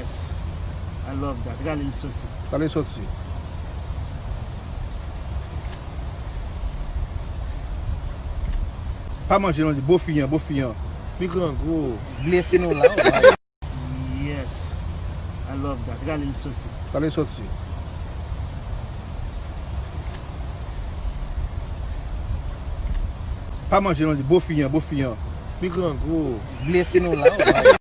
Yes, I love that. Regarde les sorties. Allez sortir. Pas manger, non, beau filles, beau filles. Plus grand, gros. Blessé nous là. Yes, I love that. Regarde les sorties. Allez sortir. Pas manger, non, beau filles, beau filles. Plus grand, gros. Blessé nous là.